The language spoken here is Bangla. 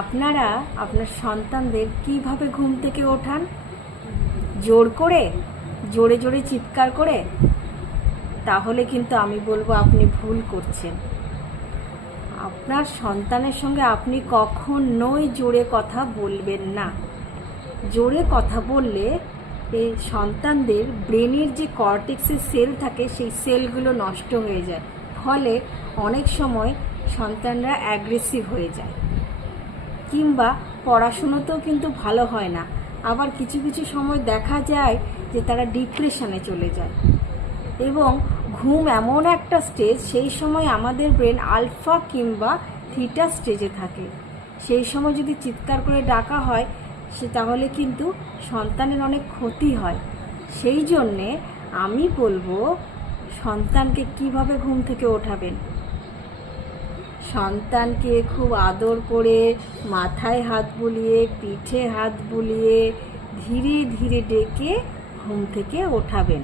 আপনারা আপনার সন্তানদের কিভাবে ঘুম থেকে ওঠান? জোর করে, জোরে জোরে চিৎকার করে? তাহলে কিন্তু আমি বলবো আপনি ভুল করছেন। আপনার সন্তানের সঙ্গে আপনি কখনোই জোরে কথা বলবেন না। জোরে কথা বললে এই সন্তানদের ব্রেনের যে কর্টেক্সের সেল থাকে সেই সেলগুলো নষ্ট হয়ে যায়, ফলে অনেক সময় সন্তানরা অ্যাগ্রেসিভ হয়ে যায়, কিংবা পড়াশুনোতেও কিন্তু ভালো হয় না। আবার কিছু কিছু সময় দেখা যায় যে তারা ডিপ্রেশনে চলে যায়। এবং ঘুম এমন একটা স্টেজ, সেই সময় আমাদের ব্রেন আলফা কিংবা থিটা স্টেজে থাকে। সেই সময় যদি চিৎকার করে ডাকা হয় তাহলে কিন্তু সন্তানের অনেক ক্ষতি হয়। সেই জন্যে আমি বলবো সন্তানকে কিভাবে ঘুম থেকে ওঠাবেন। সন্তানকে খুব আদর করে মাথায় হাত বুলিয়ে, পিঠে হাত বুলিয়ে ধীরে ধীরে ডেকে ঘুম থেকে ওঠাবেন।